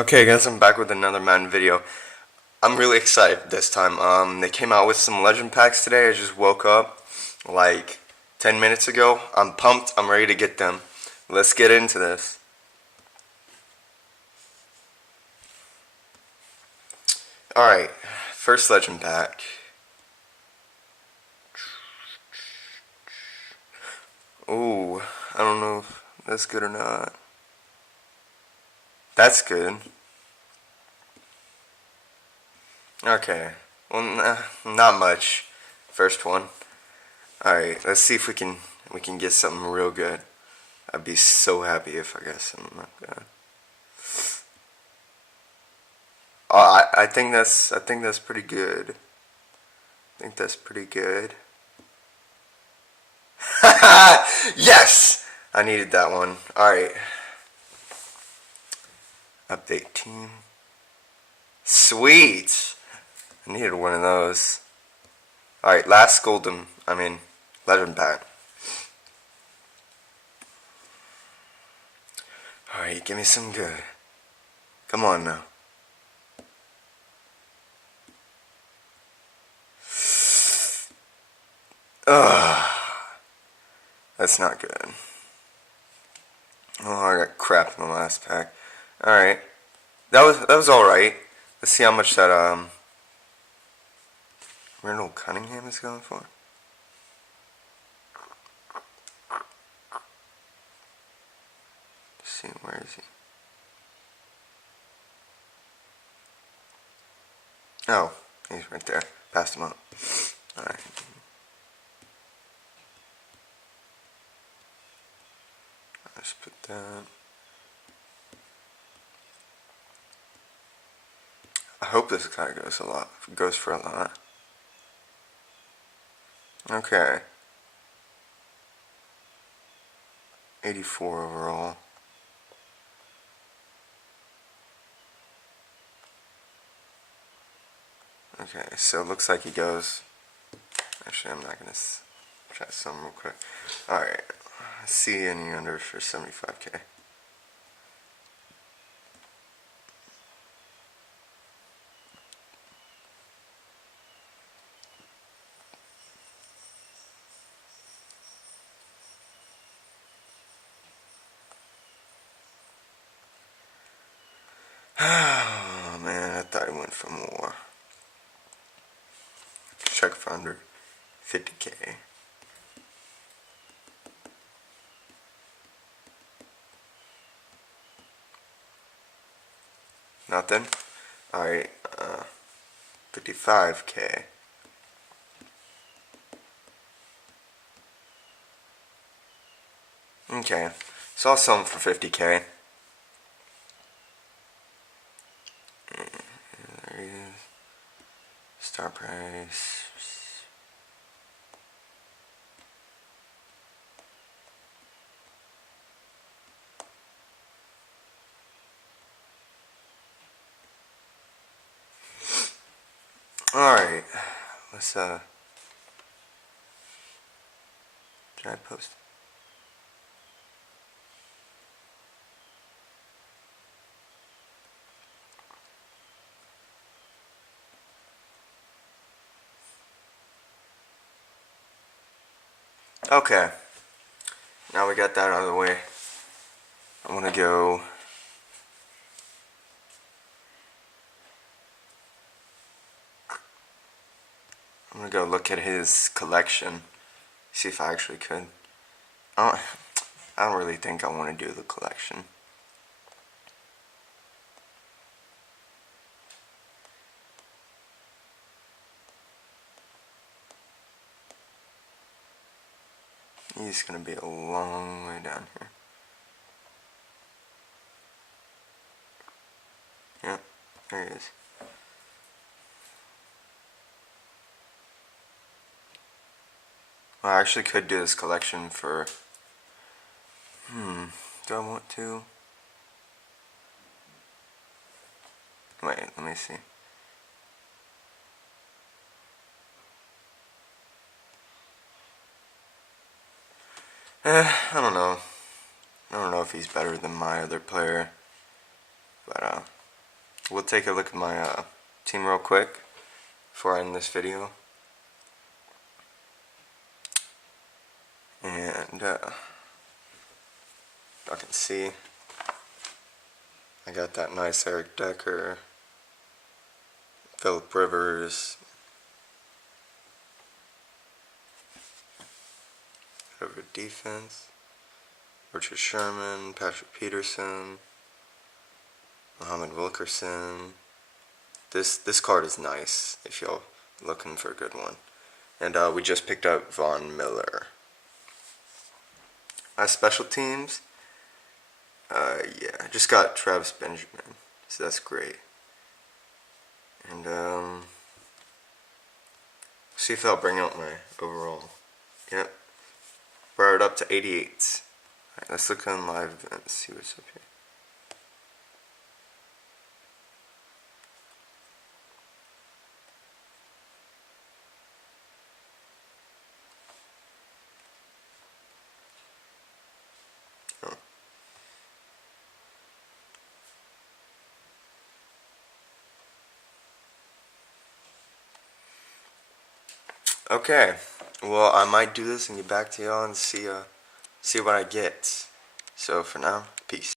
Okay guys, I'm back with another Madden video. I'm really excited this time. They came out with some legend packs today. I just woke up like 10 minutes ago. I'm pumped. I'm ready to get them. Let's get into this. Alright, first legend pack. Ooh, I don't know if that's good or not. That's good. Okay, well, not much. First one. Alright, let's see if we can get something real good. I'd be so happy if I got something like that. Oh, I think that's pretty good. I think that's pretty good. Yes! I needed that one. Alright. Update team. Sweet! I needed one of those. Alright, last Golden. Legend pack. Alright, give me some good. Come on now. Ugh. That's not good. Oh, I got crap in the last pack. Alright. That was alright. Let's see how much that Randall Cunningham is going for. Let's see, where is he? Oh, he's right there. Passed him up. Alright. Let's put that. I hope this guy goes for a lot. Okay. 84 overall. Okay, so it looks like he goes. Actually, I'm not gonna try some real quick. Alright. See any under for 75k. Oh man, I thought it went for more. Check for under 50k. Nothing? Alright, 55k. Okay, so I'll sell them for 50k. There he is. Star price. Alright, let's did I post? Okay, now we got that out of the way. I want to go. I'm gonna go look at his collection, see if I actually could. I don't really think I want to do the collection. He's gonna be a long way down here. Yep, there he is. Well, I actually could do this collection for. Do I want to? Wait, let me see. I don't know. I don't know if he's better than my other player, but we'll take a look at my team real quick before I end this video. And y'all can see I got that nice Eric Decker, Phillip Rivers, over defense, Richard Sherman, Patrick Peterson, Muhammad Wilkerson. This card is nice if y'all looking for a good one. And we just picked up Von Miller. My special teams, yeah, I just got Travis Benjamin, so that's great. And see if I'll bring out my overall. Yep, brought it up to 88. Alright, let's look on live events, see what's up here. Okay, well I might do this and get back to y'all and see what I get. So for now, peace.